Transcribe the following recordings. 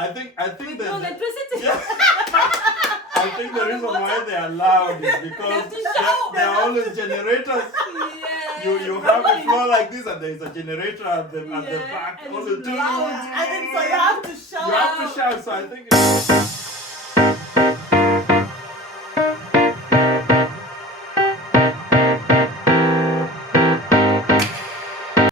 I think With no electricity. Yeah. I think the reason why they are loud is because there are always generators. You have a floor like this and there is a generator at the back. And All it's the loud. And then so you have to shout. You have to shout. So I think.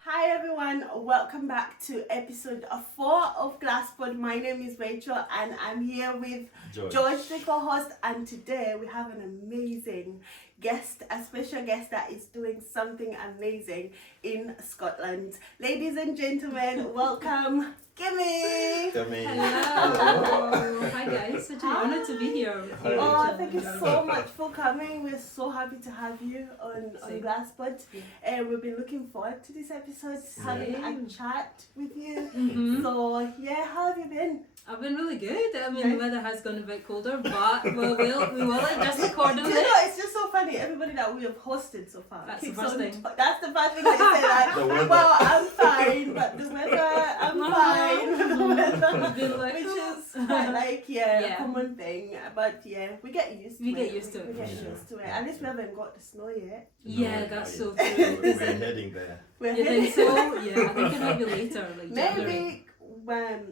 Hi everyone, welcome back to episode 4 of Glaspod. My name is Rachel and I'm here with George, the co-host, and today we have an amazing guest, a special guest that is doing something amazing in Scotland. Ladies and gentlemen, welcome Kemi. Hello. Hi guys, such an honor to be here with you. Oh, thank you so much for coming. We're so happy to have you on Glaspod. We've been looking forward to this episode, having a chat with you. Mm-hmm. So yeah, how have you been? I've been really good. I mean, the weather has gone a bit colder, but we will adjust accordingly. You know, it's just so funny. Everybody that we have hosted so far. That's the first thing. That's the first thing they say. Like, well, I'm fine, but the weather, I'm fine with the weather, Like, which is quite like a common thing. But yeah, we get used to it. We get used to it. At least we haven't got the snow yet. Yeah, that's so true. We're heading there. You think so? Yeah, I think it might be later, like January. Maybe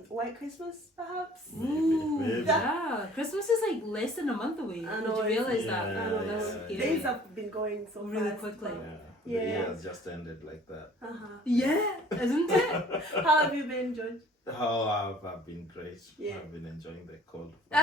White Christmas, perhaps. Maybe. Yeah, Christmas is like less than a month away. I know, Did you realise yeah, that? I know, That's yeah. scary. Days have been going so Really fast. quickly. The year has just ended like that. Yeah, isn't it? How have you been, George? Oh, I've been great. Yeah. I've been enjoying the cold. You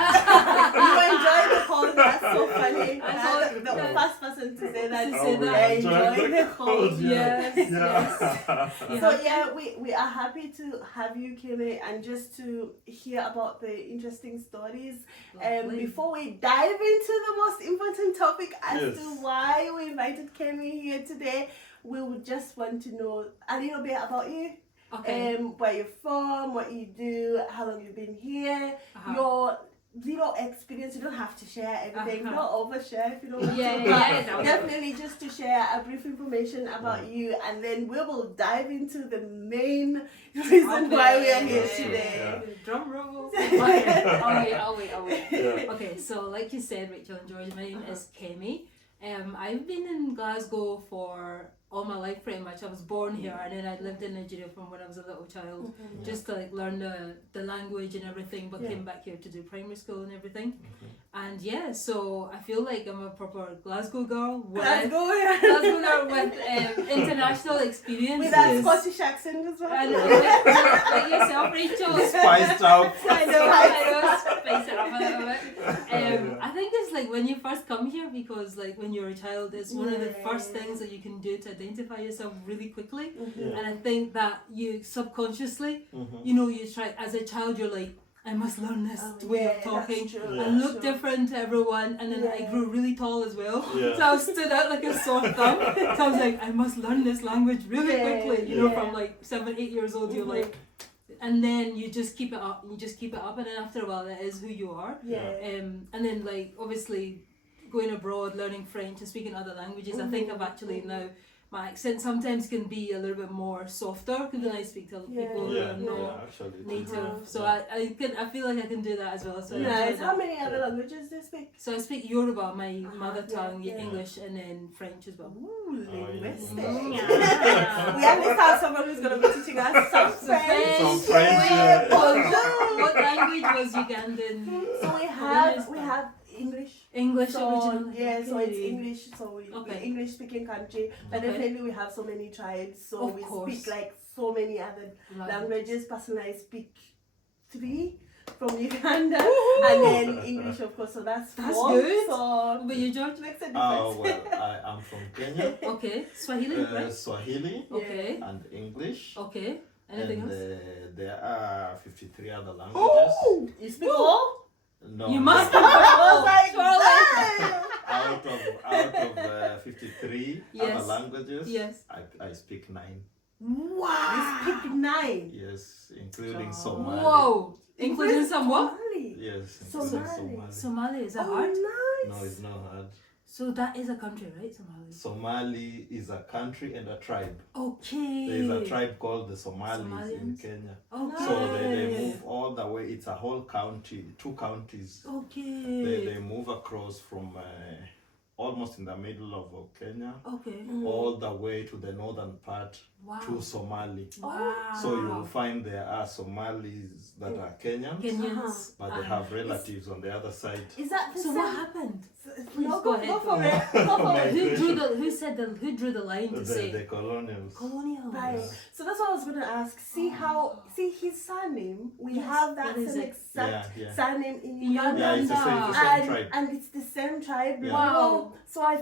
enjoy the cold, that's so funny. I I'm know. the first person to say that. To Oh, say we that. Enjoy the cold. Yes, Yeah. So yeah, we are happy to have you, Kemi, and just to hear about the interesting stories. Lovely. Before we dive into the most important topic as Yes. to why we invited Kemi here today, we would just want to know a little bit about you. Okay. Where you're from, what you do, how long you've been here, your little experience. You don't have to share everything. Don't overshare if you don't want to. No. Definitely just to share a brief information about you, and then we will dive into the main reason why we are here today. Drum roll. I'll wait. Yeah. Okay, so like you said, Rachel and George, my name is Kemi. I've been in Glasgow for all my life pretty much. I was born here and then I lived in Nigeria from when I was a little child, just to like learn the language and everything, but came back here to do primary school and everything. And yeah, so I feel like I'm a proper Glasgow girl with international experience. With that Scottish accent as well. And like yourself, Rachel. Spiced out. I know, spice it up a little bit. I think it's like when you first come here, because like when you're a child, it's one of the first things that you can do to identify yourself really quickly. And I think that you subconsciously, you know, you try, as a child, you're like, I must learn this way of talking. I look different to everyone, and then I grew really tall as well. So I stood out like a sore thumb. So I was like, I must learn this language really quickly. You know, from like 7, 8 years old, you're like, and then you just keep it up. And then after a while, that is who you are. And then like obviously going abroad, learning French and speaking other languages. I think I've actually now. My accent sometimes can be a little bit more softer because when I speak to people who are not native. So I feel like I can do that as well. So How many other languages do you speak? So I speak Yoruba, my mother tongue, English, and then French as well. Ooh, linguistic. Yeah. We at least have someone who's going to be teaching us some French. Some French. What language was Ugandan? So we have English. So originally. So it's English. So we're English speaking country. But definitely we have so many tribes. So we speak like so many other languages. Personally, I speak 3 from Uganda, and then English, of course. So that's 4. Good. So but you, George? Makes a difference. I'm from Kenya. Okay. Swahili, right? Swahili. Okay. And English. Okay. Anything else? There are 53 other languages. Oh, you speak all? No. You must be out of 53 other languages, I speak 9. Wow! You speak 9? Yes, including Somali. Whoa! Including some what? Yes, Somali. Somali, is that Oh, hard? nice. No, it's not hard. So that is a country, right, Somali? Somali is a country and a tribe. Okay. There is a tribe called the Somalis in Somalians. Kenya. Okay. So they move all the way. It's a whole county, 2 counties. Okay. They move across from almost in the middle of Kenya, Okay. all the way to the northern part Wow. to Somali. Wow. So you will find there are Somalis that are Kenyans, Kenyans. but they have relatives on the other side. Is that the So same? what happened? Please No, go ahead. Go for it. Go for it. Who drew the line to say The colonials. colonial? Right. So that's what I was going to ask. See his surname, we Yes, have that that is same it. exact Yeah. surname in Uganda. Yeah, it's the same tribe. and it's the same tribe. Yeah. Wow. So I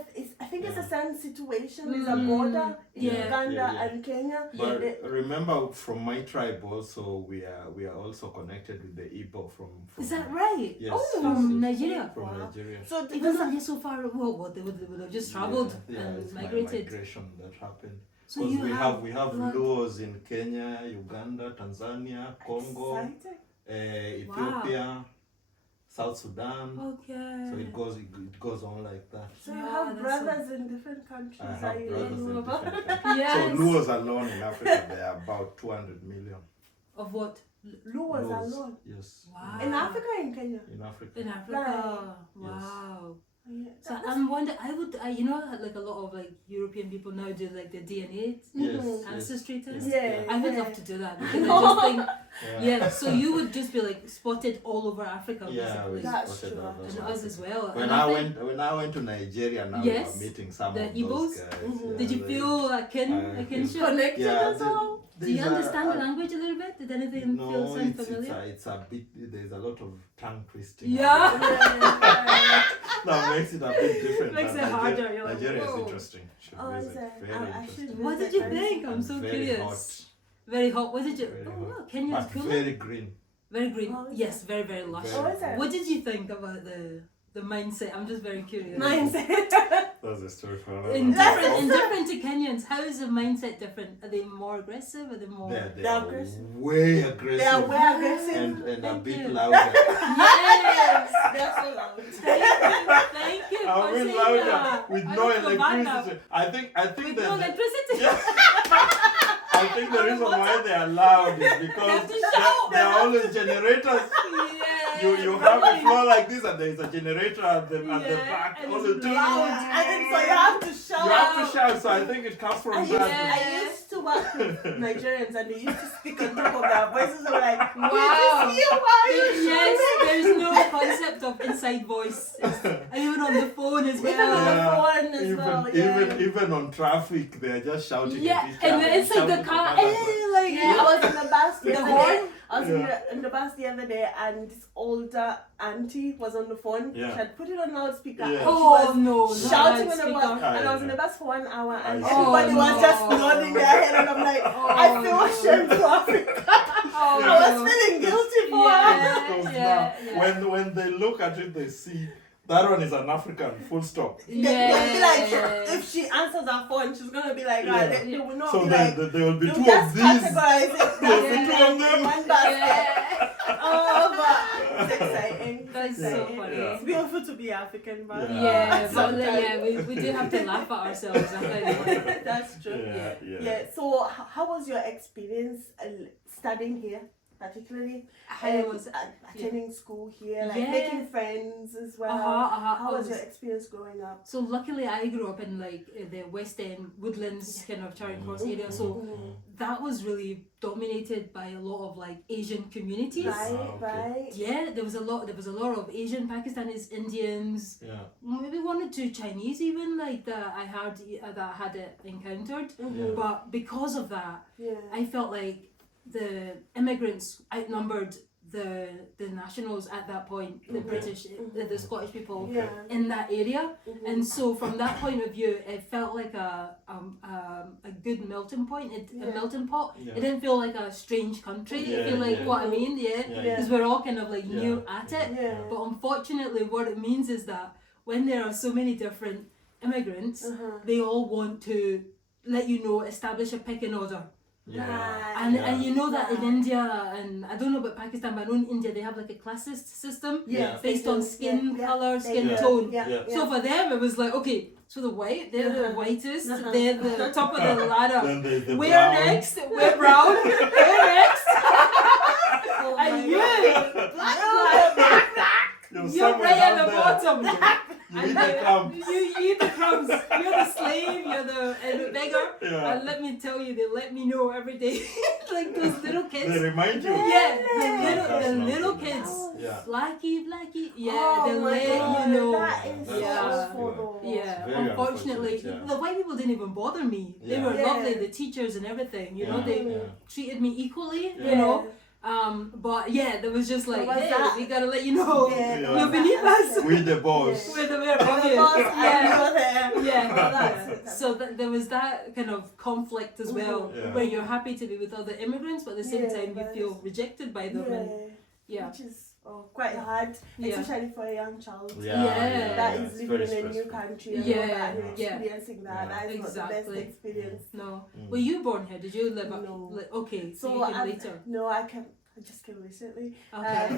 think it's the same situation. There's a Mm. border in Yeah. Uganda Yeah. and Kenya. But They- remember, from my tribe also, we are also connected with the Igbo from Is that right? Yes, Oh. yes, From yes, Nigeria? from Wow. Nigeria. So Even though they're so far, they would have just traveled Yeah, and it's migrated. migration that happened. So Because you we have blood. Luos in Kenya, Uganda, Tanzania, Congo, Exciting. Ethiopia, South Sudan. Okay. So it goes on like that. So you Yeah, have that's brothers in different countries. I that have you brothers know in about. different countries. Yes. So Luos alone in Africa, there are about 200 million. Of what? Luos Luos, alone. yes. Wow. In Africa or in Kenya? In Africa. In Africa. Right. Wow. Yeah. So I'm wondering, you know, like a lot of like European people now do like the DNA Yes, ancestry test. Yeah. I would yeah. love to do that because I just think, Yeah. yeah. So you would just be like spotted all over Africa, Yeah, we basically, That's spotted true. all those and ones. us as well. When And I think- went to Nigeria, now Yes, I'm meeting some the of those Igbos. guys. Mhm. Yeah, Did you they- feel a I kinship? feel- Connected Yeah, as well. Do you these are- understand the language a little bit? Did anything feel No, sound it's familiar? a bit. There's a lot of tongue twisting. Yeah. That makes it a bit different. Makes but it harder, you're like, Nigeria is whoa. interesting. Should Oh, is visit. it? Very I interesting. should What did visit you think? I'm And so very curious. hot. Very hot. What did you? Very Oh, hot. wow, Kenya's But cool. very green. Very green. Oh, is Yes, very very lush. Very Oh, is it? What did you think about the mindset? I'm just very curious. Mindset. That's a story for another In time. different to Kenyans, how is the mindset different? Are they more aggressive? Are they more? They They're are aggressive. way aggressive. They are way aggressive. and a Thank bit you. louder. Yes. They're so loud. Thank you A for bit saying louder that. with I no don't feel bad now. electricity. I think With that no electricity. I think the reason why they are loud is because have to shout. there are always generators. Yeah. You have a floor like this and there is a generator at the Yeah, back. and All it's the Loud. And then so you have to shout. You have to shout, so I think it comes from that. I used to work with Nigerians and they used to speak on top of their voices. They were like, Wow. "We just hear why you Yes, shouting." there's no concept of inside voice. And even on the phone as Even on well. the phone as well, yeah. Even on traffic, they are just shouting Yeah, at each and other. then inside the shouting car, at others. like Yeah, I was in the bus the The other horn? day. I was in the bus the other day and this older auntie was on the phone. Yeah. She had put it on loudspeaker. Yeah. And Oh she no, was not shouting on the loudspeaker. bus. And I was in the bus for 1 hour and I see. everybody was Oh, just no. nodding their head and I'm like, I feel ashamed for Africa. Oh, I was no. feeling guilty for Yeah. her. Because yeah, now, yeah. when they look at it, they see that one is an African, full stop. They'll be like, if she answers her phone, she's gonna be like, Yeah. they will not So be then like, there will be they'll two of just these. categorize it. There'll be That's two of in them. one basket. Yeah. Oh, but it's exciting. That's so exciting. funny. Yeah. It's beautiful to be African, but Yeah, but sometimes- yeah, we do have to laugh at ourselves. I think. That's true. Yeah. So, how was your experience studying here, particularly? I was. Attending school here, like Yeah. making friends as well. How was your experience growing up? So luckily, I grew up in like the West End, Woodlands, kind of Charing Cross area. So that was really dominated by a lot of like Asian communities. Right, okay. right. Yeah, there was a lot of Asian, Pakistanis, Indians, Yeah. maybe 1 or 2 Chinese even like that I had encountered. Mhm. But because of that, Yeah. I felt like the immigrants outnumbered the nationals at that point, the Okay. British, the Scottish people Yeah. in that area. Mhm. And so from that point of view, it felt like a good melting point, a Yeah. melting pot. Yeah. It didn't feel like a strange country, if you like Yeah. what I mean, yeah. Yeah. Because we're all kind of like Yeah. new at it. Yeah. But unfortunately, what it means is that when there are so many different immigrants, Uh-huh. they all want to let you know, establish a pecking order. And you know that in India, and I don't know about Pakistan, but I know in India they have like a classist system based on skin color, skin tone. So for them it was like, okay, so the white, they're the whitest, they're the top of the ladder. We're next, we're brown, we're next. And you're right at the bottom. You eat the crumbs. You eat the crumbs. You're the slave, you're the beggar. And let me tell you, they let me know every day. Like those little kids. They remind you. The little kids. Blackie. They let you know. That is awful. Unfortunately, the white people didn't even bother me. They were lovely, the teachers and everything. You know, they treated me equally. You know. But there was just like, hey, we gotta let you know you're beneath us. We're the boss. We're the boss. So there was that kind of conflict as well, where you're happy to be with other immigrants, but at the same time you feel rejected by them. Which is quite hard, especially for a young child. That is living in a new country and all that, and experiencing that. That is not the best experience. No. Were you born here? Did you live up? No. Okay, so you came later. No, I just came recently. Okay.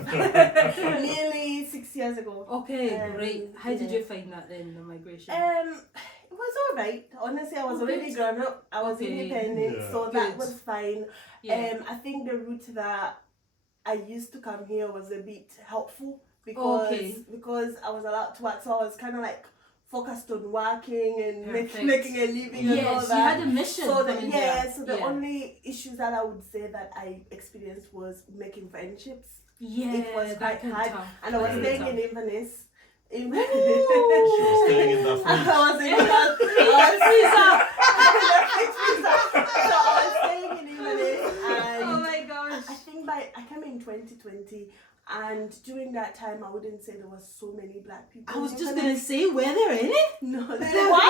Nearly 6 years ago. Okay, great. How did you find that then, the migration? It was alright. Honestly, I was already grown up. I was independent, so that was fine. I think the route that I used to come here was a bit helpful because I was allowed to work, so I was kind of like focused on working and making a living and all that. Yes, you had a mission. So the only issues that I would say that I experienced was making friendships. It was quite hard. Tough. And I was staying in Inverness. She was staying in the fridge. I was in So I was staying in Inverness, and oh my gosh. I think I came in 2020, and during that time I wouldn't say there was so many black people. I was just gonna say, were there any? No, there were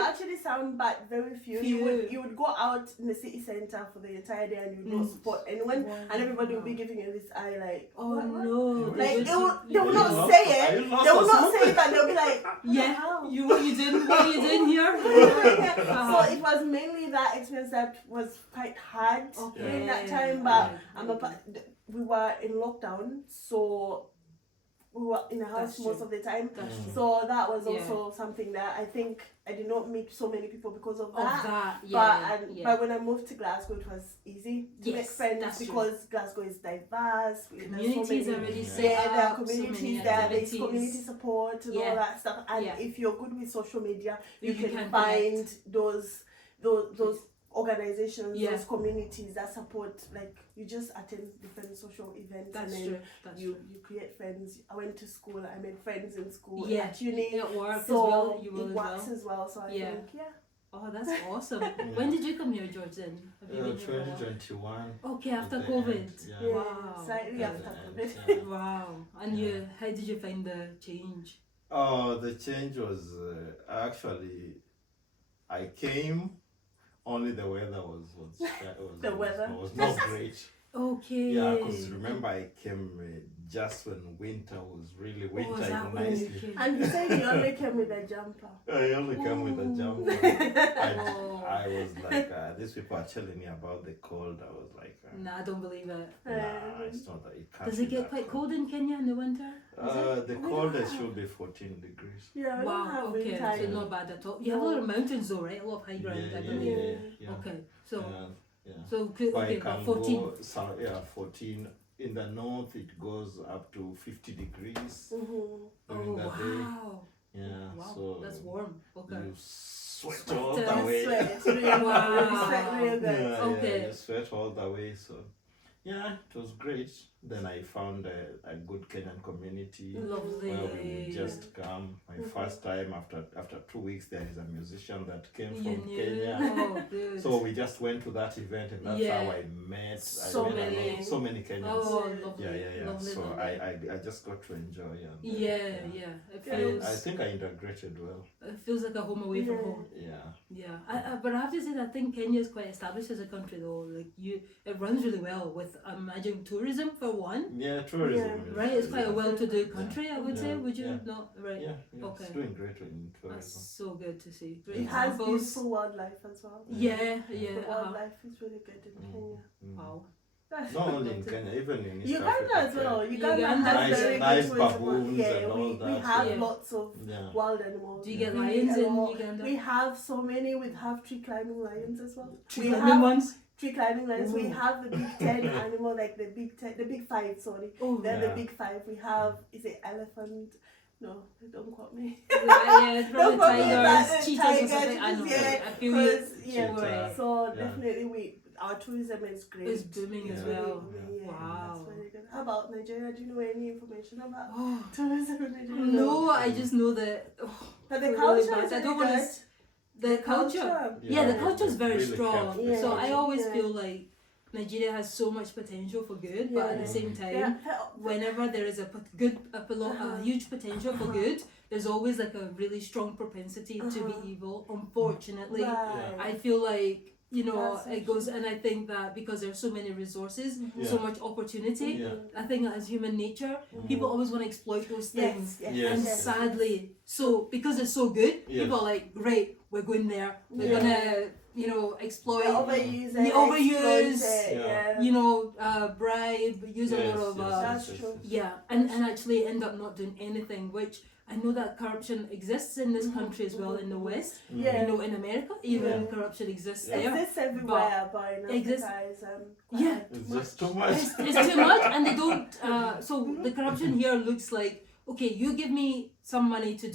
actually some, but very few. You would go out in the city centre for the entire day and you would not support anyone, and everybody would be giving you this eye like, oh no. Like they will not say it. They will not say it, but they'll be like, what you doing here? So it was mainly that experience that was quite hard during that time, but we were in lockdown, so we were in a house most of the time. So that was also something that I think I did not meet so many people because of that. But when I moved to Glasgow, it was easy to make friends because Glasgow is diverse. Communities already set up. There are communities there. There's community support and all that stuff. And if you're good with social media, you can find those organizations, those communities that support, like you just attend different social events you create friends. I went to school, I made friends in school, at uni. It works so as well. It works as well. So I think, Oh, that's awesome. When did you come here, George, then? Have you been here 2021. Okay, after COVID. Wow. Slightly after COVID. Wow. And how did you find the change? Oh, the change was I came. Only the weather was not great. Okay. Yeah, because remember I came just when winter was really wintering nicely. And you said you only came with a jumper. I only came with a jumper. I was like, these people are telling me about the cold. I was like, nah, I don't believe it. Nah, it's not that. It can't. Does it get quite cold in Kenya in the winter? The coldest should be 14 degrees. Yeah, wow, okay, so not bad at all. You have a lot of mountains though, right? A lot of high ground, I believe. Okay, so but 14. 14. In the north, it goes up to 50 degrees during the day. Yeah, wow, so that's warm. Okay. You sweat all the way. You sweat all the way. So, yeah, it was great. Then I found a good Kenyan community. Lovely. Where we would just come. My first time after 2 weeks, there is a musician that came from Kenya. Oh, good. So we just went to that event, and that's how I met. So many Kenyans. Oh, lovely. Yeah. Lovely, so lovely. I just got to enjoy. It feels. I think I integrated well. It feels like a home away from home. Yeah. But I have to say that I think Kenya is quite established as a country though. Like it runs really well with imagine tourism for one. Yeah, tourism. Yeah. is- Right, it's quite a yeah. well-to-do country, I would Yeah. say. Would you Yeah. not? Right. Yeah, Okay. it's doing great in That's tourism. so good to see. Great It has examples. beautiful wildlife as well. Yeah, The yeah. wildlife is really good in Kenya. Wow. That's Not only in important. Kenya, even in East Uganda Africa. as well. Uganda Uganda. has Nice- very good nice tourism. baboons Yeah, and all we that, have yeah. lots of Yeah. wild animals. Do you get We- lions in a lot. Uganda? We have so many. We have tree climbing lions as well. Tree we climbing have ones? tree climbing lions. We Ooh. have the big 10 animal, like the big 5. Sorry, Oh, they're Yeah. the big 5. We have is it elephant? No, don't quote me. yeah, probably Don't forget tigers, that, cheetahs or something. I know. yeah, I feel you. 'cause, yeah, Cheetah. so Yeah. definitely our tourism is great. It's booming as Yeah. well. Really, yeah, Wow. that's very good. How about Nigeria? Do you know any information about Oh, tourism in Nigeria? no, I just know that. Oh, But the really culture bad. is I don't really want good. to. The culture. Yeah, the culture is very Really strong. kept the So I culture. always Yeah. feel like Nigeria has so much potential for good, but at the same time, Yeah. whenever there is a huge potential for good, there's always like a really strong propensity to be evil. Unfortunately, Right. I feel like That's it goes, and I think that because there's so many resources, Yeah. so much opportunity, Yeah. I think that as human nature, people always want to exploit those things. Yes, Yes. And yes. sadly, so because it's so good, Yes. people are like, great, we're going there. We're Yeah. gonna, exploit, They overuse it, overuse, exploit it, Yeah. bribe, use a Yes, lot of, yes, That's yes, true. yes. yeah, and actually end up not doing anything, which I know that corruption exists in this country as well, in the West. Yeah. In America, even Yeah. corruption exists Yeah. there. Exists everywhere, but in Exists- Africa is Yeah. It's just too much. It's too much, and they don't. So the corruption here looks like, okay, you give me some money to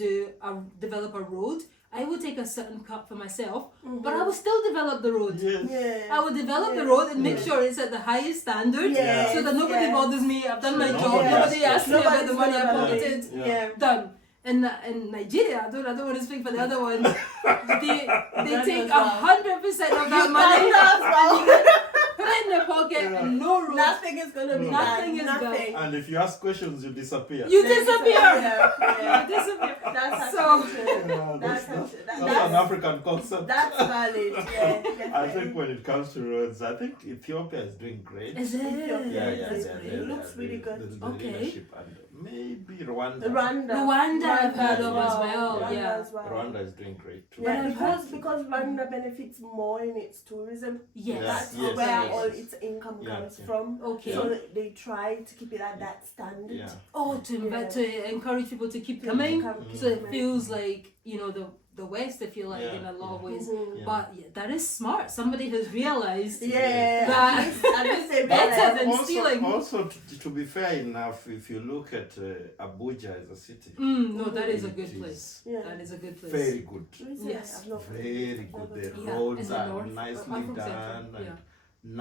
develop a road. I will take a certain cut for myself, but I will still develop the road. Yes. Yeah. I will develop the Yeah. road and make Yeah. sure it's at the highest standard, Yes, so that nobody yes. bothers me. I've done my So job. nobody Nobody asks asks me about the money I gonna bother pocketed. you. Yeah. Yeah. Done. In Nigeria, I don't want to speak for the other ones. They Uganda take as well. 100% of that money, Uganda as well. put it in their pocket, Yeah. and no road. Nothing is gonna be Nothing done. is done. Nothing. And if you ask questions, you disappear. You disappear. Yeah. You disappear. That's So- actually true. Yeah, That's that's an that's African concept. valid. Yeah. I think when it comes to roads, I think Ethiopia is doing great. Is it? Yeah, That's yeah, great. It looks really good. The Okay. leadership and maybe Rwanda. Rwanda I've heard of as well, Rwanda yeah. as well. Rwanda is doing great too. Yeah, But I've because Rwanda benefits more in its tourism. Yes. That's Yes, where yes, all yes. its income Yeah, comes yeah. from. Okay. So they try to keep it at that standard. Yeah. Oh, Yeah. to encourage people to keep To coming. keep So it coming. feels like, the West, I feel like, Yeah, in a lot of yeah. ways. Mhm. Yeah. But that is smart. Somebody has realized. Yeah, That- at least they Better realize. than stealing. Also, to be fair enough, if you look at Abuja as a city, No, that is a it good is place. Yeah. That is a good place. very good. Yes. I've not- Very good. The I've Yeah, roads in the are north, nicely I'm from done Central, and yeah.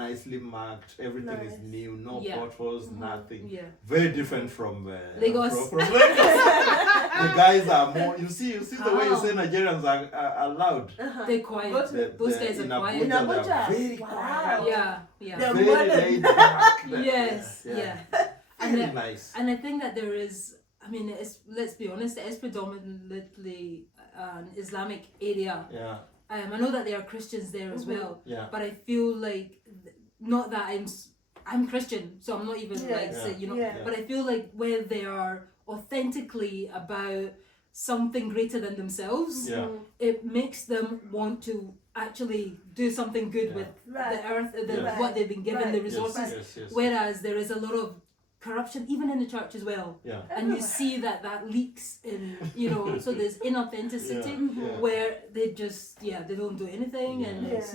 nicely marked. Everything is Nice. new. No Yeah. potholes, nothing. Yeah. Very different from Lagos. From Lagos. The guys are more. You see the way you How? say Nigerians are loud. They're quiet. But Those guys are in quiet. In Abuja, Abuja? they're very Wow. quiet. Yeah, yeah. They're Very modern. laid back. Yes, yeah. And Very the- nice. And I think that there is, let's be honest, it is predominantly an Islamic area. Yeah, I know that there are Christians there as well, yeah. but I feel like, not that I'm Christian, so I'm not even Yeah. like, say, Yeah. but I feel like where they are authentically about something greater than themselves, Yeah. it makes them want to actually do something good Yeah. with Right. the earth, Yeah. what they've been given, Right. the Yes, resources. Yes. Whereas there is a lot of corruption even in the church as well, Yeah. and you see that leaks in, so there's inauthenticity Yeah. where they just they don't do anything, and Yeah. it's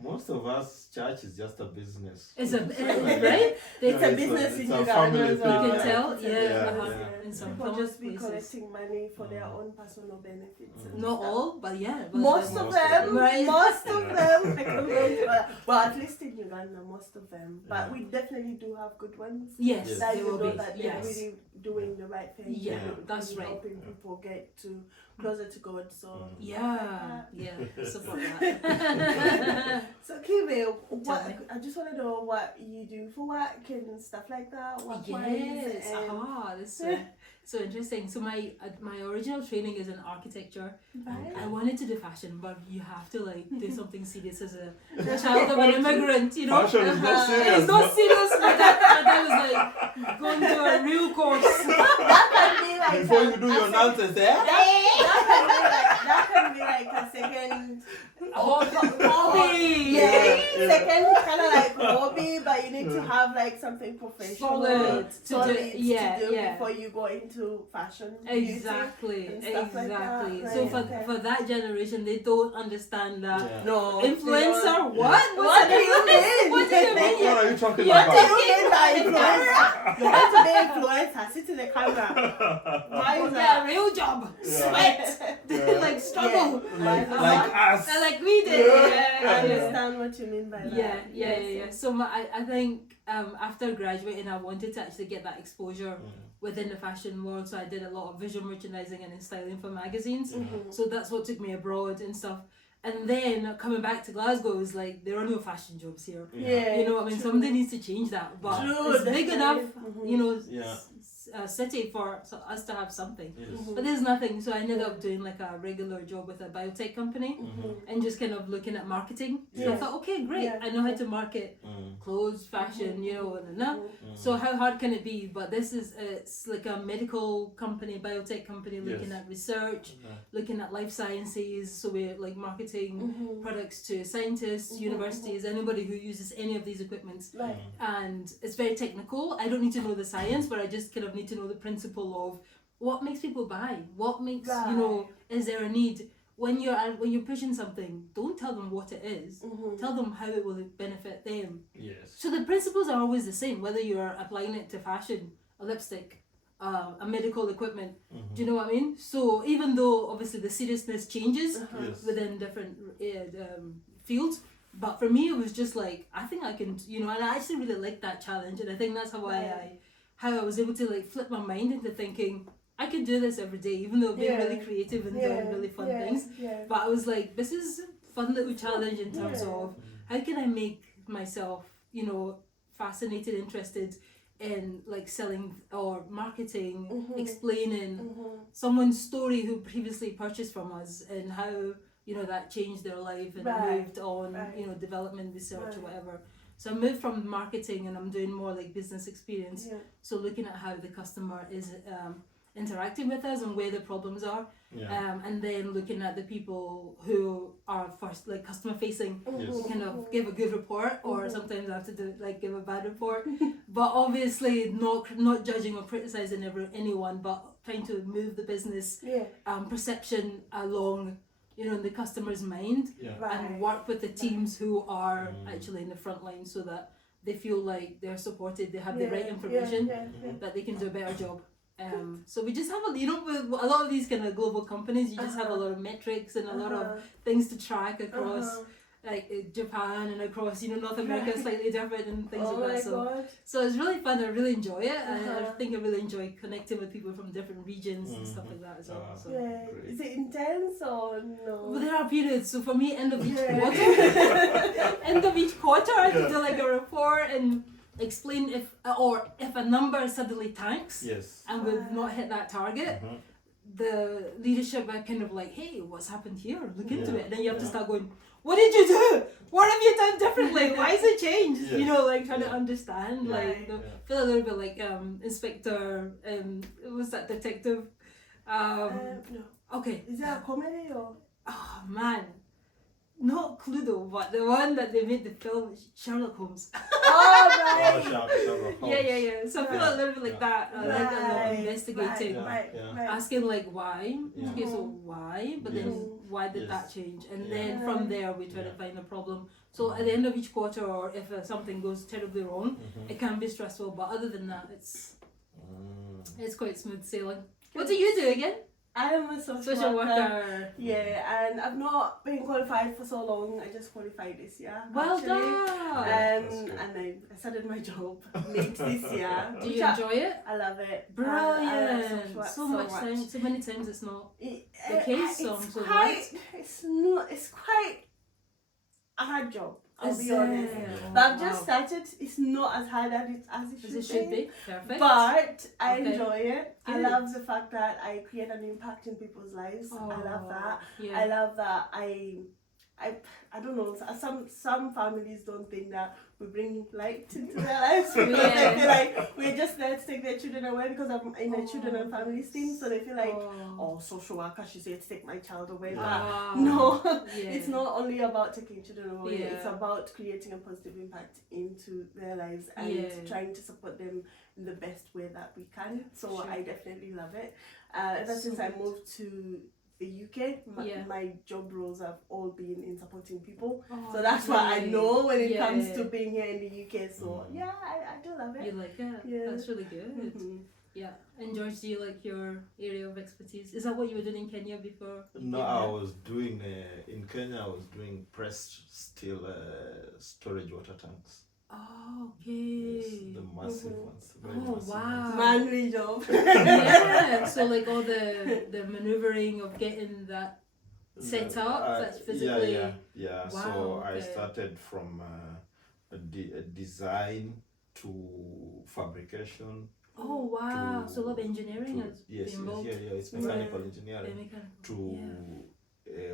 Most of us, church is just a business. it's a right. It's a Yeah, business in it's a Uganda family as thing, well. You can yeah. tell, It's a yeah, business, yeah. in some People just be places. collecting money for their own personal benefits. and Not stuff. all, but yeah. But Most of Most of them, them. Right. most of Yeah. them. I can remember. Well, at least in Uganda, most of them. But Yeah. we definitely do have good ones. Yes, Yes. That they you will know be. that they're Yes. really doing the right thing. Yeah, They're that's really right. helping people get to closer to God. So Yeah, support that. So Kemi, I just want to know what you do for work and stuff like that. Yes, that's so interesting. So my original training is in architecture. Right. I wanted to do fashion, but you have to like do something serious as a child of an immigrant, you know. Fashion is not serious. It's not serious, but that was like going to a real course. That can be like before you do your nonsense, that can be like a second hobby. Second kind of like hobby, but you need to have like something professional solid to do before you go into fashion. Exactly. Like that. So for that generation, they don't understand that. Yeah. No. Influencer? What? What do you mean? What do you mean? What are you talking What about? do you mean by influencer? You have to be influencer. Sit in the camera. Why is Yeah, that? real job. Yeah. Sweat. Yeah. Like struggle. Like us. Like we did. I understand what you mean by that. Yeah. So I think after graduating, I wanted to actually get that exposure within the fashion world. So I did a lot of visual merchandising and styling for magazines. So that's what took me abroad and stuff. And then coming back to Glasgow was like, there are no fashion jobs here. Yeah. You know what I mean? Somebody needs to change that. But it's big enough, you know, city for us to have something. But there's nothing. So I ended up doing like a regular job with a biotech company and just kind of looking at marketing. So I thought, okay, great. I know how to market clothes, fashion, you know, So how hard can it be? But it's like a medical company, biotech company, looking at research, looking at life sciences. So we're like marketing products to scientists, universities, anybody who uses any of these equipments. And it's very technical. I don't need to know the science, but I just kind of need to know the principle of what makes people buy, what makes you know, is there a need. When you're pushing something, don't tell them what it is. Tell them how it will benefit them. So the principles are always the same, whether you're applying it to fashion, a lipstick, a medical equipment. Do you know what I mean? So even though obviously the seriousness changes within different fields, but for me it was just like, I think I can, you know, and I actually really liked that challenge, and I think that's how I was able to like flip my mind into thinking I could do this every day, even though being really creative and doing really fun things. But I was like, this is a fun little challenge in terms of how can I make myself, you know, fascinated, interested in like selling or marketing, explaining someone's story who previously purchased from us and how, you know, that changed their life and moved on, you know, development, research or whatever. So I moved from marketing and I'm doing more like business experience. So looking at how the customer is interacting with us and where the problems are. And then looking at the people who are first like customer facing, kind of give a good report, or sometimes I have to do like give a bad report. But obviously not judging or criticizing anyone, but trying to move the business perception along, you know, in the customer's mind, and work with the teams who are actually in the front line so that they feel like they're supported, they have the right information, that they can do a better job. So we just have a, you know, with a lot of these kind of global companies, you just have a lot of metrics and a lot of things to track across like Japan and across, you know, North America, slightly different and things like that. So it's really fun. I really enjoy it. I think I really enjoy connecting with people from different regions and stuff like that as well. So. Is it intense or no? Well, there are periods. So for me, end of each quarter, I can do like a report and explain if a number suddenly tanks and we've not hit that target. The leadership are kind of like, hey, what's happened here? Look into it. And then you have to start going, what did you do? What have you done differently? Why is it changed? You know, like trying to understand. Like, feel a little bit like Inspector. Was that detective? No. Okay. Is that a comedy or? Oh man, not Cluedo, but the one that they made the film Sherlock Holmes. Oh right. Sherlock Holmes. Yeah. So I feel a little bit like that. Like a lot of investigating, asking like why. Okay, so why? But then why did that change? And then from there we try to find a problem. So at the end of each quarter, or if something goes terribly wrong, it can be stressful. But other than that, it's quite smooth sailing. What do you do again? I am a social worker. Yeah, and I've not been qualified for so long. I just qualified this year. Well done. And I started my job late this year. Do you enjoy it? I love it. Brilliant. So many times it's not the case. It's quite a hard job. I'll Is be it? honest. Oh, But I've just wow. started. It's not as hard as it should be. Perfect. But I Okay. enjoy it. I Good. love the fact that I create an impact in people's lives. I love that. Yeah. I love that I don't know. Some families don't think that we bring light into their lives because they feel like we're just there to take their children away because I'm in a children and families team. So they feel like, social worker, she's here to take my child away. But no, it's not only about taking children away. It's about creating a positive impact into their lives and trying to support them in the best way that we can. So I definitely love it. Ever since I moved to the UK, my job roles have all been in supporting people. So that's why I know when it comes to being here in the UK. So I do love it. You like it? Yeah. That's really good. Yeah. And George, do you like your area of expertise? Is that what you were doing in Kenya before? No, I was doing, in Kenya, I was doing pressed steel storage water tanks. Oh, okay. Yes, the massive ones. Wow. Manly job. Yeah. So like all the maneuvering of getting that set up, that's physically. Yeah. Wow, So I okay. started from a design to fabrication. Oh wow. So a lot of engineering is involved. It's mechanical engineering. Mechanical.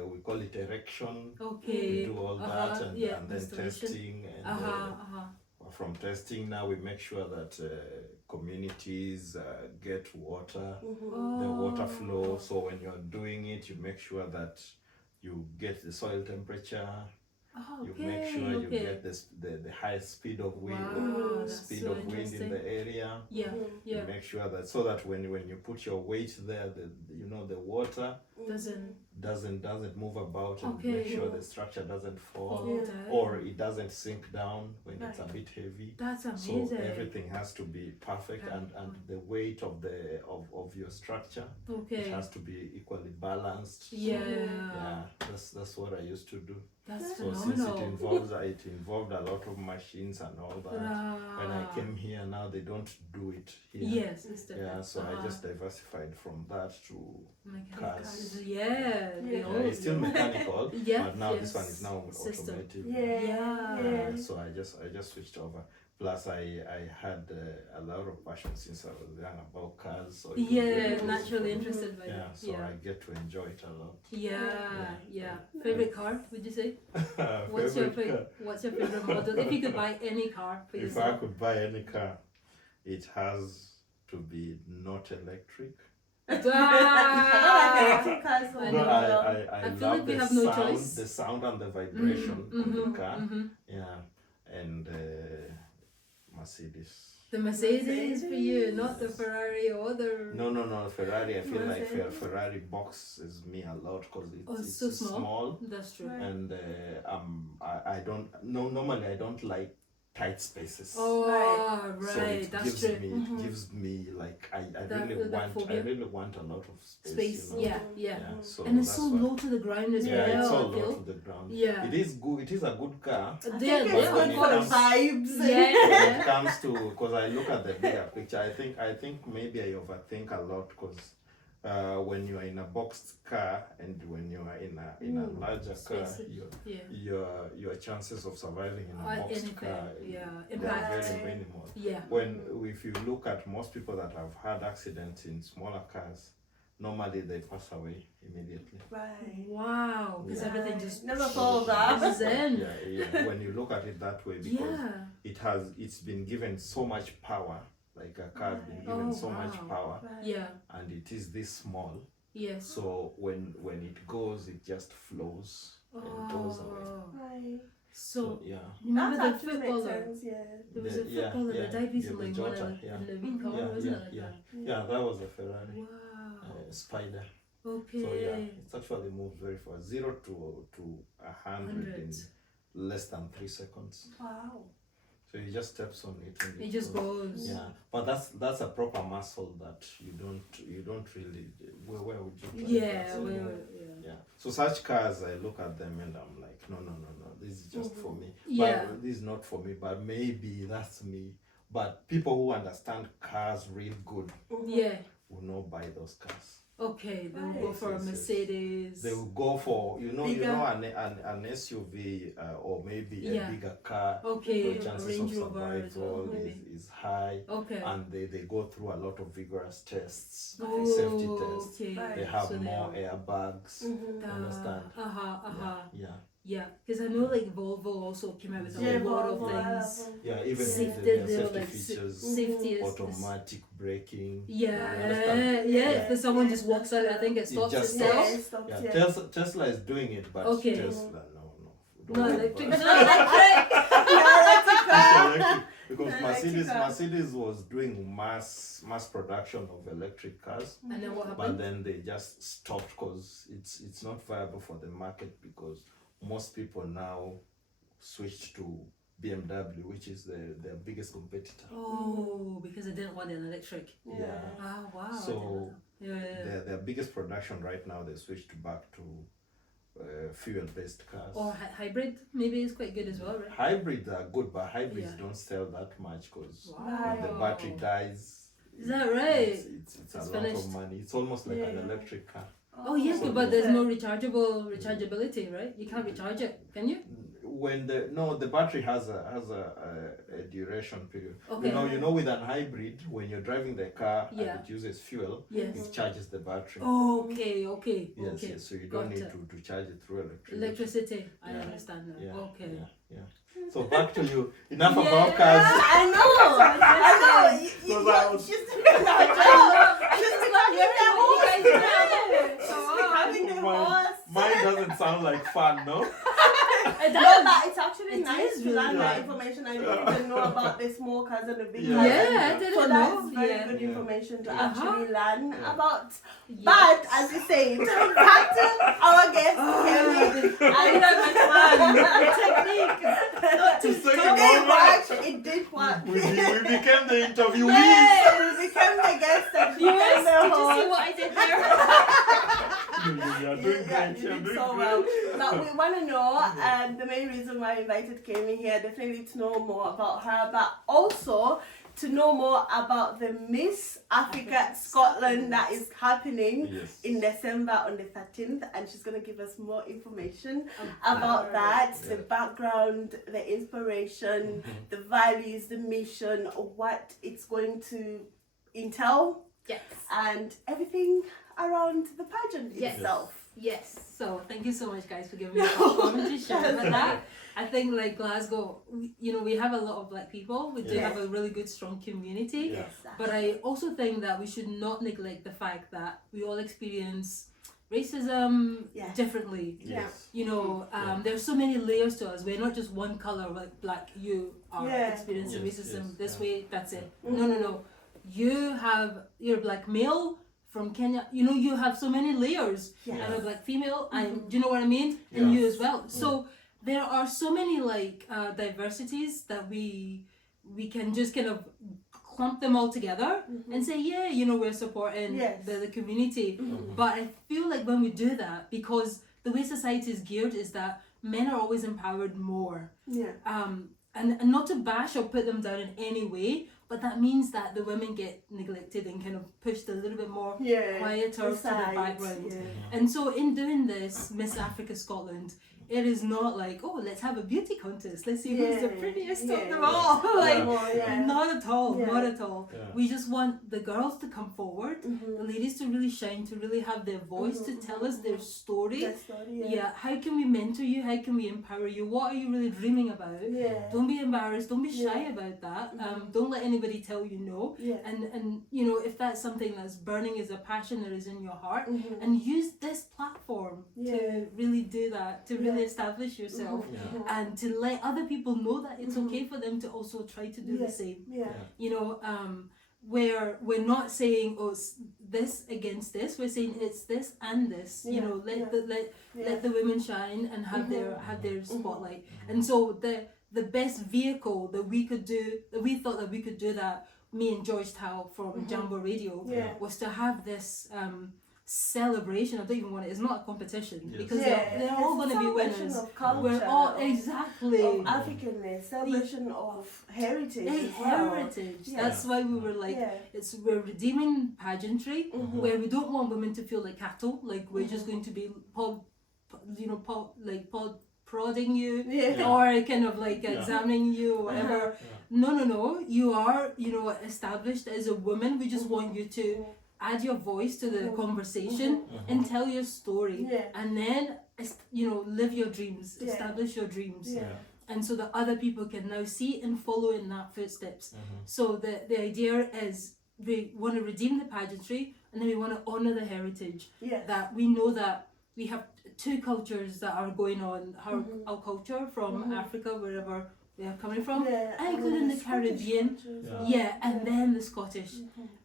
We call it erection. Okay. We do all that and then testing and from testing now we make sure that communities get water, the water flow. So when you're doing it, you make sure that you get the soil temperature. You make sure you get the highest speed of wind, speed of wind in the area. You make sure that so that when you put your weight there, the water doesn't move about, and make sure the structure doesn't fall or it doesn't sink down when it's a bit heavy. That's amazing. So everything has to be perfect, and the weight of your structure, it has to be equally balanced. That's what I used to do. That's so phenomenal. Since it involved a lot of machines and all that. When I came here, now they don't do it here. Yes, it's different. So I just diversified from that to cars. It's still mechanical, but now this one is now automated. So I just switched over. Plus, I had a lot of passion since I was young about cars. So naturally interested by that. So I get to enjoy it a lot. Favorite car, would you say? What's your favorite model? If you could buy any car for yourself. If I could buy any car, it has to be not electric. I feel like we have no choice. The sound and the vibration of the car. And Mercedes. The Mercedes for you, not the Ferrari or the... No, Ferrari. I feel like Ferrari boxes me a lot because it's so small. That's true. And I don't... normally I don't like tight spaces. So it that's true. Mm-hmm. It gives me like I really want a lot of space. So and it's so low to the ground as well. Yeah, it's so low to the ground. Yeah. It is good. It is a good car. It's good for the vibes. When it comes to, because I look at the bigger picture, I think maybe I overthink a lot because when you are in a boxed car and when you are in a larger car, your chances of surviving in a boxed car are very minimal. If you look at most people that have had accidents in smaller cars, normally they pass away immediately. Wow. Because everything just never thought of that. When you look at it that way, because it's been given so much power. Like a car has been given so much power, and it is this small. So when it goes, it just flows and goes away. So yeah, remember the footballer? There was a footballer that died recently. In the big car, wasn't it? That was a Ferrari. Wow. Spider. Okay. So it's actually moved very fast. 0 to 100 in less than 3 seconds. Wow. So you just steps on it and it just goes. But that's a proper muscle that you don't really. Where would you? So such cars, I look at them and I'm like, no, this is just for me. But this is not for me. But maybe that's me. But people who understand cars real good, will not buy those cars. Okay, they will go for a Mercedes. They will go for an SUV or maybe a bigger car. Okay, the chances Range of Rover survival is high. Okay. And they go through a lot of vigorous tests, Oh, safety tests. Okay. They have more airbags. Understand? Yeah, because I know like Volvo also came out with a lot of things. Yeah, even safety, the safety features, safety automatic braking. Yeah. If someone just walks out, I think it stops itself. Tesla is doing it, but Tesla, no electric. Because Mercedes was doing mass production of electric cars, and then what happened? But then they just stopped because it's not viable for the market, because most people now switched to BMW, which is their biggest competitor. Oh, because they didn't want an electric. Yeah. Oh, wow. So their biggest production right now, they switched back to fuel-based cars. Or hybrid maybe is quite good as well, right? Hybrids are good, but hybrids don't sell that much because when the battery dies. Is that right? It's a lot of money. It's almost like an electric car. Oh yes, but there's no rechargeability, right? You can't recharge it, can you? When the battery has a duration period. Okay. You know, with an hybrid, when you're driving the car and it uses fuel, yes, it charges the battery. Oh, okay. Yes, so you don't need to charge it through electricity. I understand that. Yeah. Okay. Yeah. So back to you. Enough about cars. I know. She's doing that. She's having the horse. Mine doesn't sound like fun, no? It's actually nice to learn that information. I didn't even know about the small cars and the big cars. I didn't know. That's very good information to actually learn about. But as you say, back to our guest, Kemi. It did work. We became the interviewees. We became the guests and viewers. Did you see what I did there? You're doing great. You're doing so well. But we want to know the main reason why I invited Kemi here, definitely to know more about her, but also to know more about the Miss Africa Scotland that is happening in December on the 13th, and she's going to give us more information about that, the background, the inspiration, the values, the mission, what it's going to entail, and everything around the pageant itself. Yes, so thank you so much guys for giving me the platform to share about that. I think like Glasgow, we have a lot of black people, we do have a really good strong community, but I also think that we should not neglect the fact that we all experience racism differently. There's so many layers to us. We're not just one color, like black. You are experiencing racism this way, that's it. No. You're black male from Kenya, you have so many layers. I'm a black female, do you know what I mean? And you as well. So there are so many diversities that we can just kind of clump them all together and say, we're supporting the community. But I feel like when we do that, because the way society is geared is that men are always empowered more. And not to bash or put them down in any way, but that means that the women get neglected and kind of pushed a little bit more quieter to the background. And so in doing this Miss Africa Scotland, it is not like, let's have a beauty contest, let's see who's the prettiest of them all. Not at all. We just want the girls to come forward, the ladies to really shine, to really have their voice, to tell us their story. How can we mentor you, how can we empower you, what are you really dreaming about? Don't be embarrassed, don't be shy about that. Don't let anybody tell you no. And if that's something that's burning as a passion that is in your heart, and use this platform to really do that, to really establish yourself, and to let other people know that it's okay for them to also try to do the same. Where we're not saying this against this, we're saying it's this and this. Let the women shine and have their spotlight. And so the best vehicle that we could do, that we thought that we could do that, me and George Tao from Jambo Radio, was to have this celebration. I don't even want it. It's not a competition because Yeah, they're all going to be winners. Of culture, We're all exactly of Africanness, celebration of heritage. As well. Heritage. That's why we were like, we're redeeming pageantry, where we don't want women to feel like cattle. Like we're just going to be prodding you or kind of like examining you or whatever. No. You are, established as a woman. We just want you to add your voice to the conversation and tell your story. And then, live your dreams, establish your dreams. And so that other people can now see and follow in that footsteps. So the idea is we want to redeem the pageantry and then we want to honour the heritage. That we know that we have two cultures that are going on, our culture from Africa, wherever they are coming from, including the Caribbean, and then the Scottish.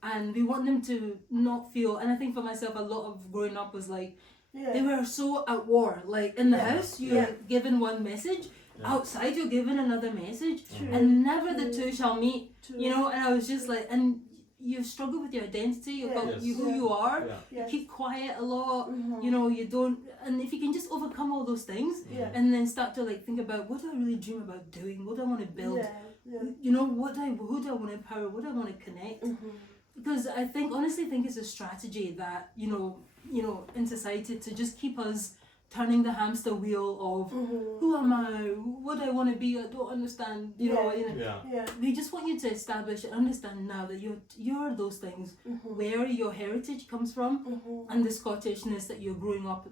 And we want them to not feel, and I think for myself, a lot of growing up was like, they were so at war. Like in the house, you're given one message, outside you're given another message, and never the two shall meet. And I was just like, and you struggle with your identity about who you are. You keep quiet a lot. You don't, and if you can just overcome all those things and then start to like think about, what do I really dream about doing? What do I want to build? Who do I want to empower? What do I want to connect? Because I honestly think it's a strategy that in society to just keep us turning the hamster wheel of who am I? What do I want to be? I don't understand. We just want you to establish and understand now that you're those things, where your heritage comes from, and the Scottishness that you're growing up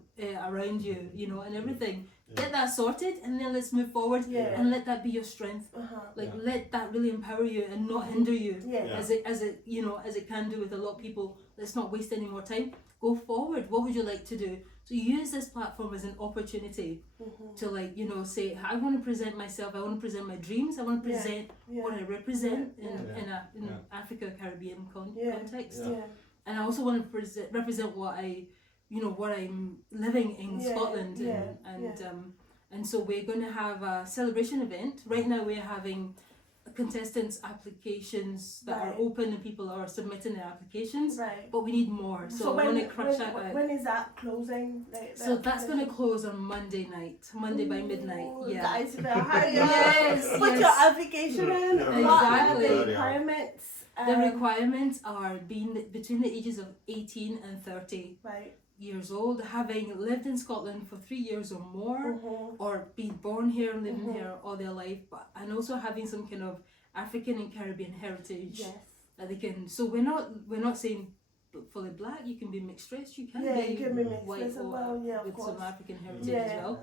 around you, and everything. Get that sorted, and then let's move forward, and let that be your strength. Let that really empower you and not hinder you, as it can do with a lot of people. Let's not waste any more time. Go forward. What would you like to do? So use this platform as an opportunity to say, I want to present myself, I want to present my dreams, I want to present what I represent in Africa, Caribbean context. And I also want to represent what I'm living in Scotland. And so we're going to have a celebration event. Right now we're having contestants applications that are open and people are submitting their applications, but we need more, so I want to crush that out. When is that closing? So that's going to close on Monday by midnight. Guys, put your application in. Exactly. What are the requirements? The requirements are being between the ages of 18 and 30 years old, having lived in Scotland for 3 years or more, or being born here and living here all their life, and also having some kind of African and Caribbean heritage that they can. So we're not saying fully black. You can be mixed race. You can be white or with some African heritage as well.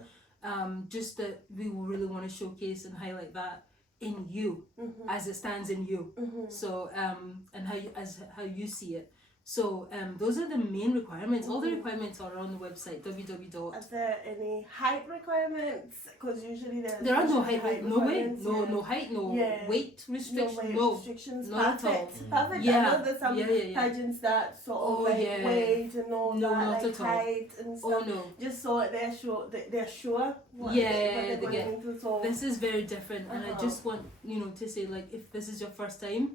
Just that we really want to showcase and highlight that in you, as it stands in you. So and how you see it. So those are the main requirements. All the requirements are on the website www. Are there any height requirements? Because usually there are no height, no weight, no height, no weight restrictions, no restrictions. Not at all. Perfect. I know there's some pageants that sort of weight and all that, not like at all. height and stuff. Just so they're sure. What they're going into. So this is very different, and I just want to say, like, if this is your first time,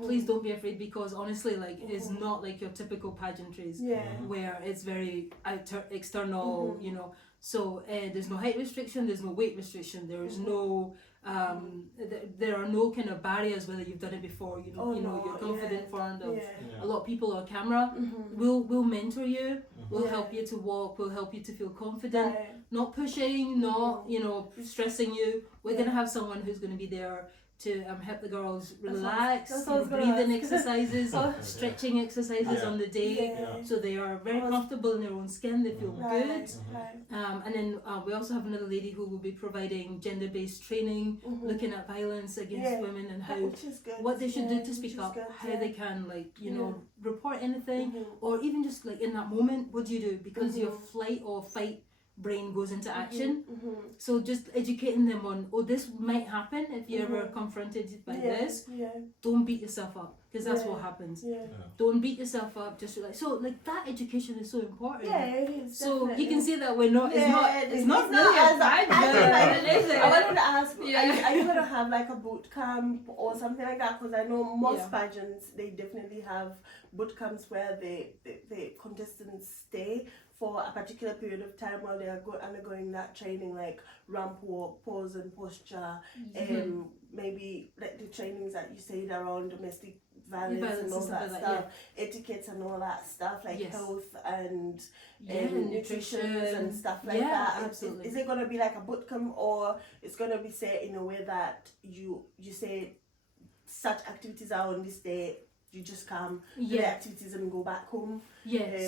please don't be afraid, because honestly, like, it's not like your typical pageantries where it's very external, so there's no height restriction, there's no weight restriction, there is no there are no kind of barriers whether you've done it before, you're confident in front of a lot of people on camera. We'll mentor you, we'll help you to walk, we'll help you to feel confident, not pushing, not stressing you. We're going to have someone who's going to be there to help the girls relax, breathing exercises, stretching exercises on the day, so they are very comfortable in their own skin, they feel good. And then we also have another lady who will be providing gender-based training, looking at violence against women and how what they should do to speak up, how they can report anything, or even just like in that moment, what do you do? Because your flight or fight brain goes into action. So just educating them on, this might happen if you're ever confronted by this. Don't beat yourself up. because that's what happens. Yeah. Don't beat yourself up. Just like so, like that education is so important. Yeah, it is. So definitely. you can see that we're not. It's not really as I wanted to ask, Yeah. are you gonna have like a boot camp or something like that? Because I know most pageants, they definitely have boot camps where the contestants stay for a particular period of time while they are undergoing that training, like ramp walk, pose and posture, maybe like the trainings that you said around domestic violence and all that stuff, etiquettes and all that stuff, like health and nutrition and stuff like that. Absolutely. Is it going to be like a bootcamp, or it's going to be set in a way that you say such activities are on this day, you just come to the activities and go back home?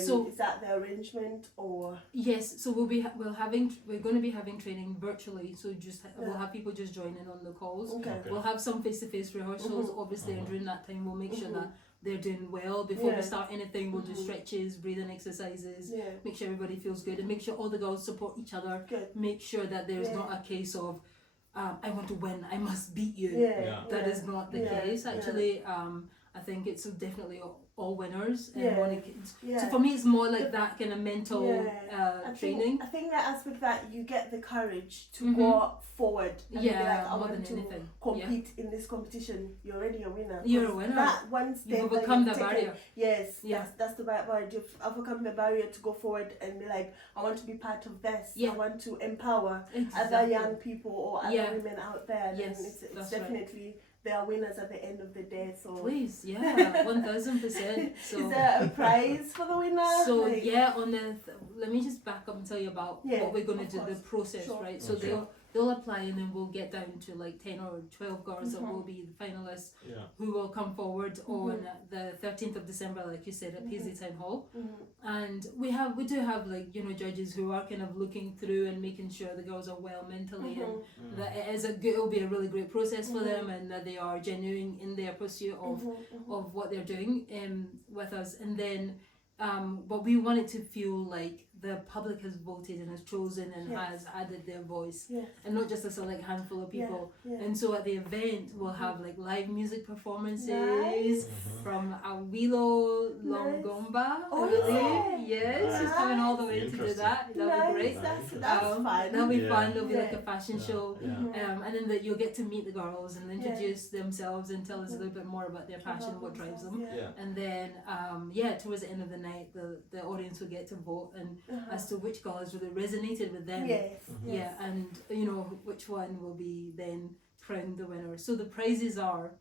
So is that the arrangement, or? Yes, so we're going to be having training virtually, so we'll have people just join in on the calls. We'll have some face-to-face rehearsals obviously, and during that time we'll make sure that they're doing well. Before we start anything, we'll do stretches, breathing exercises, make sure everybody feels good, and make sure all the girls support each other. Make sure that there's not a case of I want to win, I must beat you. That is not the case actually. I think it's definitely all winners. So for me, it's more like that kind of mental training. I think that aspect that you get the courage to go forward and be like, I want to compete in this competition. You're already a winner. You're a winner. That one step, you've overcome the barrier. Yes, that's the barrier. You've overcome the barrier to go forward and be like, I want to be part of this. I want to empower other young people or other women out there. Yes, it's definitely. They are winners at the end of the day. So please, 1000%. So is there a prize for the winner? So let me just back up and tell you about what we're going to do, the process, right? So they'll apply, and then we'll get down to like 10 or 12 girls that will be the finalists who will come forward on the 13th of December, like you said, at Paisley Town Hall. And we do have like, judges who are kind of looking through and making sure the girls are well mentally, and that it'll be a really great process for them, and that they are genuine in their pursuit of what they're doing with us. And then but we want it to feel like the public has voted and has chosen and has added their voice, and not just a select handful of people. And so at the event we'll have like live music performances from Awilo Longomba. She's coming all the way to do that. That'll be great. That's fun. That'll be fun. There'll be like a fashion show, and then you'll get to meet the girls and introduce themselves and tell us a little bit more about their passion, what drives them. And then towards the end of the night, the audience will get to vote and as to which girls really resonated with them. And which one will be then crowned the winner. So the prizes are,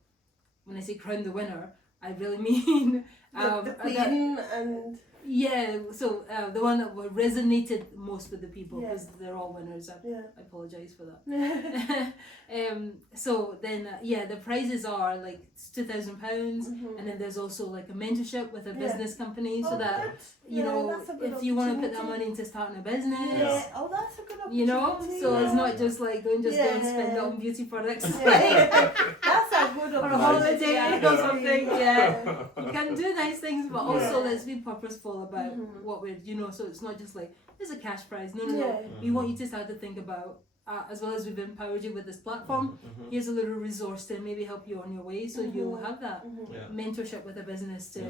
when I say crown the winner, I really mean the queen and so the one that resonated most with the people, because they're all winners. I apologize for that. So then the prizes are like £2,000, and then there's also like a mentorship with a business company, so that if you want to put that money into starting a business, that's a good opportunity. So it's not just like don't just go and spend it on beauty products. That's a good opportunity. Or a holiday or something. You can do nice things, but also let's be purposeful about what we're so it's not just like there's a cash prize. No. We want you to start to think about as well as we've empowered you with this platform, here's a little resource to maybe help you on your way, so you'll have that mentorship with a business to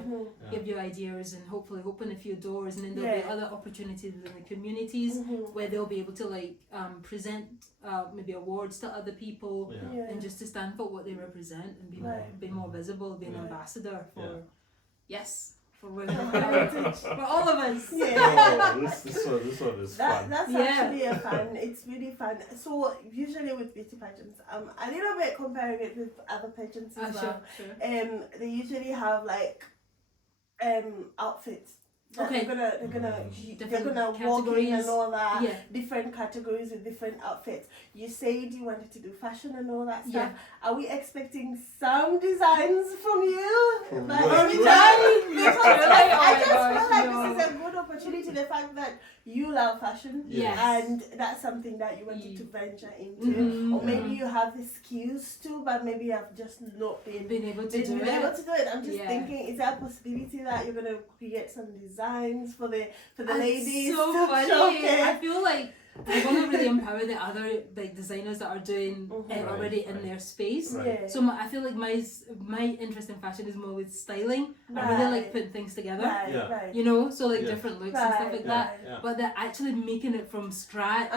give you ideas and hopefully open a few doors, and then there'll be other opportunities within the communities where they'll be able to like present maybe awards to other people and just to stand for what they represent and be more visible, be an ambassador for for women heritage, for all of us. This one is fun. That's actually fun. It's really fun. So usually with beauty pageants, a little bit comparing it with other pageants as well. Sure. They usually have like outfits. They're gonna walk in and all that. Different categories with different outfits. You said you wanted to do fashion and all that stuff. Are we expecting some designs from you? I just feel like this is a good opportunity. The fact that you love fashion, and that's something that you wanted to venture into, or maybe you have the skills to, but maybe you have just not been able to do it. I'm just thinking, is there a possibility that you're gonna create some designs for the ladies? So funny. I feel like I want to really empower the other like designers that are doing it already in their space. Yeah. So I feel like my interest in fashion is more with styling. I really like putting things together. You know, so like different looks and stuff like that. But they're actually making it from scratch.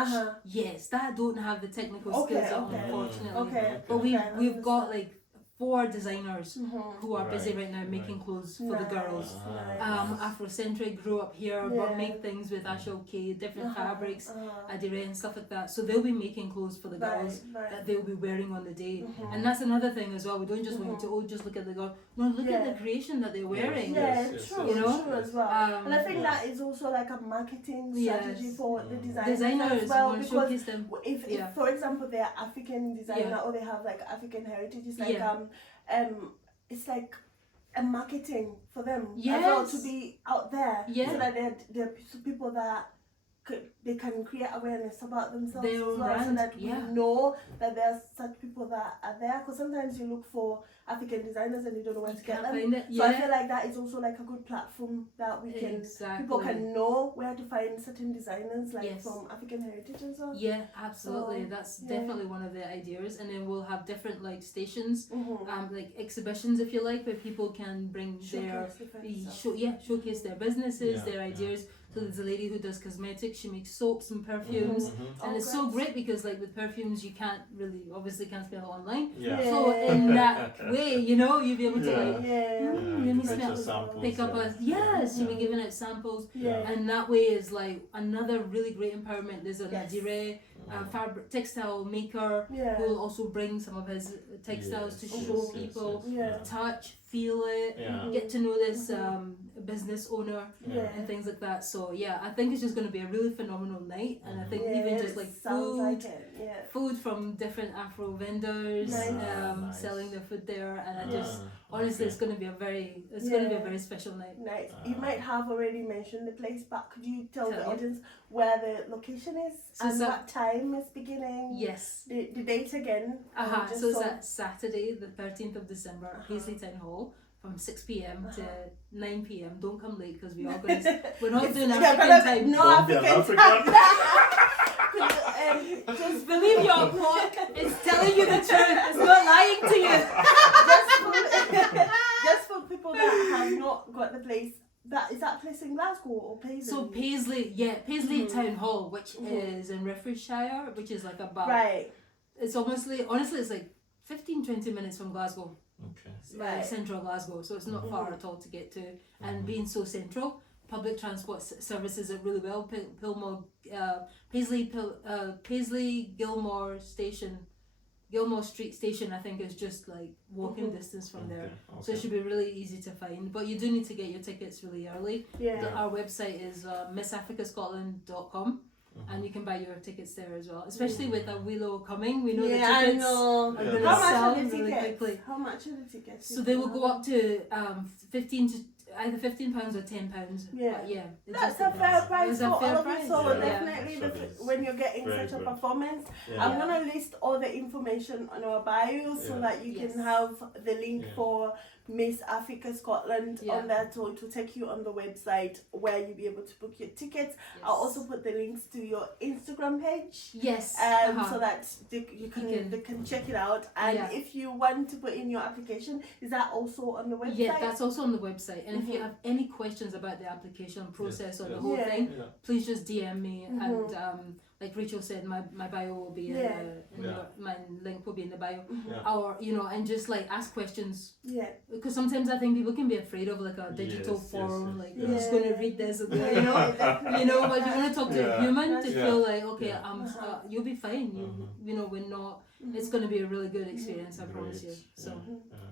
Yes, that I don't have the technical skills of, unfortunately. But we've got like 4 designers who are busy right now making clothes for the girls. Afrocentric grew up here, but make things with Ashoke, different fabrics, Adire and stuff like that. So they'll be making clothes for the girls that they'll be wearing on the day. And that's another thing as well. We don't just want you to just look at the girl. No, look at the creation that they're wearing. True, you know? true as well. And I think that is also like a marketing strategy for the designers as well, because showcase them. If for example they're African designer or they have like African heritage, it's like it's like a marketing for them as well to be out there, so that they're people that they can create awareness about themselves as well, so that we know that there are such people that are there. Because sometimes you look for African designers and you don't know where to get them. So I feel like that is also like a good platform that we can people can know where to find certain designers like from African heritage as well. Yeah, absolutely. So, that's definitely one of the ideas. And then we'll have different like stations, like exhibitions if you like, where people can bring showcase their businesses, their ideas. So there's a lady who does cosmetics, she makes soaps and perfumes, and it's so great because like with perfumes you can't smell it online. So in that way, you know, you'll be able to like let me smell, pick up she'll be giving out samples, and that way is like another really great empowerment. There's a Nadire fabric textile maker who will also bring some of his textiles to show people, touch, feel it, get to know this business owner and things like that. So I think it's just going to be a really phenomenal night, and I think even just like food from different Afro vendors selling their food there, and I just honestly it's going to be a very special night. Nice. You might have already mentioned the place, but could you tell the audience where the location is and what time it's beginning? Yes. The date again. So it's at Saturday the 13th of December at Paisley Town Hall from 6 p.m. to 9 p.m. Don't come late because we're not doing African time. No African time. Just believe your clock. It's telling you the truth. It's not lying to you. just for people that have not got the place. Is that place in Glasgow or Paisley? So Paisley Town Hall, which is in Renfrewshire, which is like about it's honestly it's like 15-20 minutes from Glasgow. Central Glasgow, so it's not far at all to get to, and being so central, public transport services it really well. Paisley Gilmore Street Station, I think is just like walking distance from there, so it should be really easy to find. But you do need to get your tickets really early. Our website is missafricascotland.com. And you can buy your tickets there as well, especially with a Willow coming. We know the tickets are going to sell really quickly. How much are the tickets? So they will go up to either £15 or £10. But that's a fair price for all of you. So definitely, when you're getting such a performance, I'm gonna list all the information on our bio so that you can have the link for Miss Africa Scotland on there to take you on the website where you'll be able to book your tickets. I'll also put the links to your Instagram page. So that they can check it out. And if you want to put in your application, is that also on the website? Yeah, that's also on the website. And if you have any questions about the application process or the whole thing, please just DM me and like Rachel said, my bio will be my link will be in the bio, or and just like ask questions. Because sometimes I think people can be afraid of like a digital forum, like I'm just going to read this, but if you want to talk to a human to feel like you'll be fine. We're not. It's going to be a really good experience, I promise you. So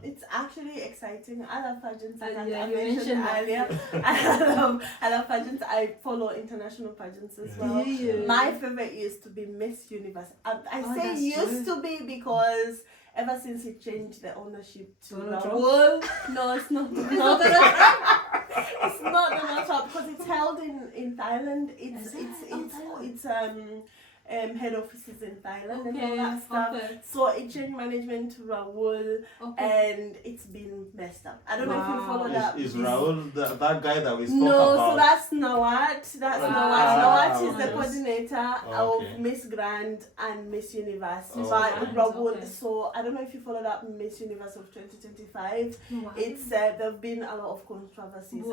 it's actually exciting. I love pageants. I mentioned earlier. I love pageants. I follow international pageants as well. My favorite used to be Miss Universe. I say used to be because ever since it changed the ownership to the world. No, it's not. It's not Donald Trump because it's held in Thailand. It's head offices in Thailand and all that stuff. So it changed management to Raul, and it's been messed up. I don't know if you followed up. Is Raul that guy that we spoke about? No, so that's Nawat. That's Nawat. Nawat is the Yes. coordinator of Miss Grand and Miss Universe. But Raul, so I don't know if you followed up Miss Universe of 2025. It's there've been a lot of controversies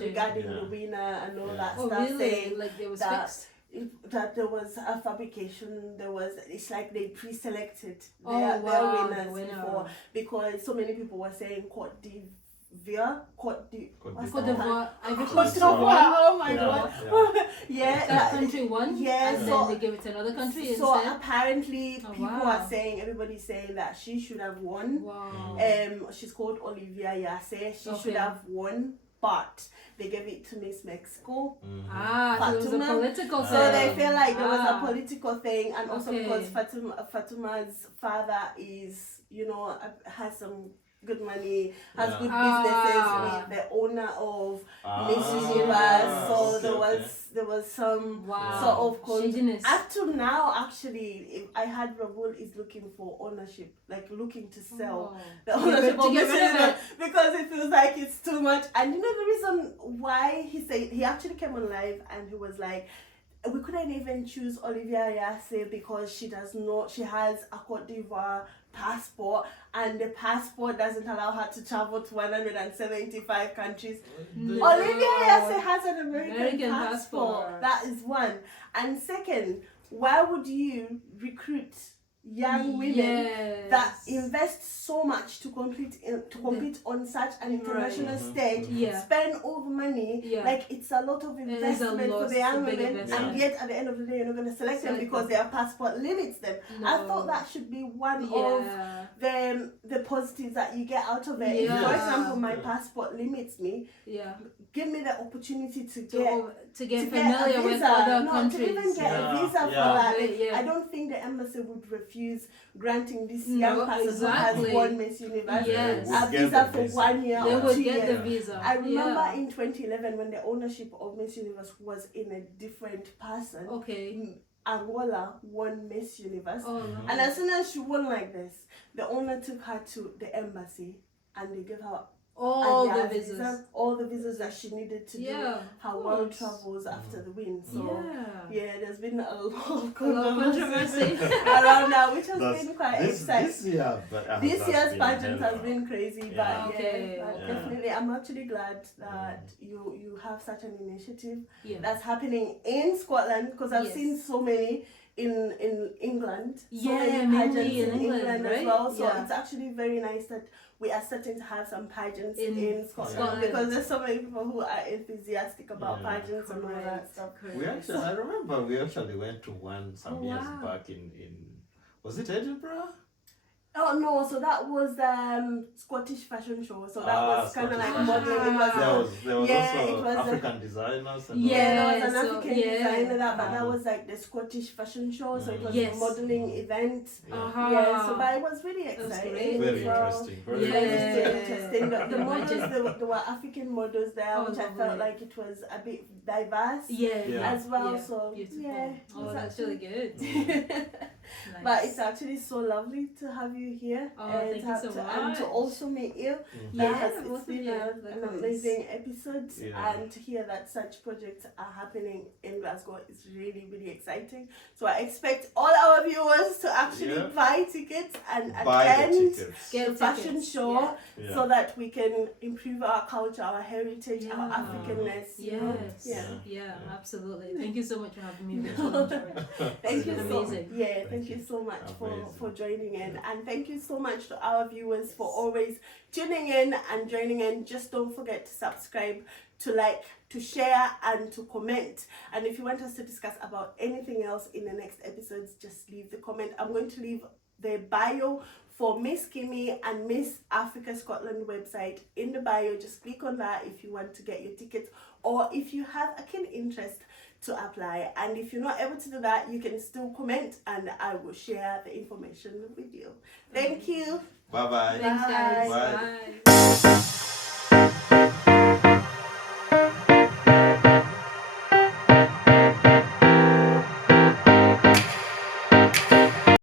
regarding the winner and all that stuff, saying like there was that there was a fabrication. It's like they pre-selected their winners before, because so many people were saying Cote d'Ivoire. Oh my god. That country won. Yeah, and then they gave it to another country so instead. Apparently everybody's saying that she should have won. She's called Olivia Yase. She should have won, but they gave it to Miss Mexico. So it was a political thing. So they feel like there was a political thing, and also because Fatuma's father is, has some good money, has good businesses with the owner of Miss Universe. So there was some sort of shadiness. Up to now, actually, I heard Raul is looking for ownership, like looking to sell the ownership of Miss Universe, because it feels like it's too much. And the reason why he actually came on live and he was like, we couldn't even choose Olivia Yase because she has a Cote d'Ivoire passport, and the passport doesn't allow her to travel to 175 countries. Olivia Yase has an American passport. That is one. And second, why would you recruit young women that invest so much to compete on such an international stage, spend all the money, like it's a lot of investment for the young women, and yet at the end of the day you're not going to select them because their passport limits them. I thought that should be one of the positives that you get out of it. If, for example, my passport limits me, give me the opportunity to get familiar with other countries. To even get a visa for that. I don't think the embassy would refuse granting this young person who has won Miss Universe a visa for 1 year they or would 2 get years. the visa. I remember in 2011 when the ownership of Miss Universe was in a different person. Angola won Miss Universe, and as soon as she won like this, the owner took her to the embassy and they gave her all the visas that she needed to do her world travels after the win. So there's been a lot of controversy around that, which has been quite exciting. This year's pageant has been crazy, but definitely I'm actually glad that you have such an initiative that's happening in Scotland, because I've seen so many in England, so many pageants in England right? as well. So it's actually very nice that we are starting to have some pageants in Scotland, because there's so many people who are enthusiastic about pageants and all that stuff. I remember we actually went to one some years back in was it Edinburgh? Oh no, so that was Scottish fashion show. So that was kind of like modeling. There was also African designers. And there was an African designer but that was like the Scottish fashion show. So it was a modeling event. So but it was really exciting. Very interesting. Very interesting. The models, there were African models there, which I felt like it was a bit diverse as well. So beautiful. That's really good. Nice. But it's actually so lovely to have you here thank you so much. And to also meet you. It's been an amazing episode, and to hear that such projects are happening in Glasgow is really, really exciting. So I expect all our viewers to actually buy tickets and attend the fashion show so that we can improve our culture, our heritage, our Africanness. Absolutely. Thank you so much for having me. Thank you. Thank you so much for joining in, and thank you so much to our viewers for always tuning in and joining in. Just don't forget to subscribe, to like, to share, and to comment. And if you want us to discuss about anything else in the next episodes, just leave the comment. I'm going to leave the bio for Miss Kemi and Miss Africa Scotland website in the bio. Just click on that if you want to get your tickets, or if you have a keen interest to apply. And if you're not able to do that, you can still comment and I will share the information with you. Thank you. Bye-bye. Thanks, guys. Bye.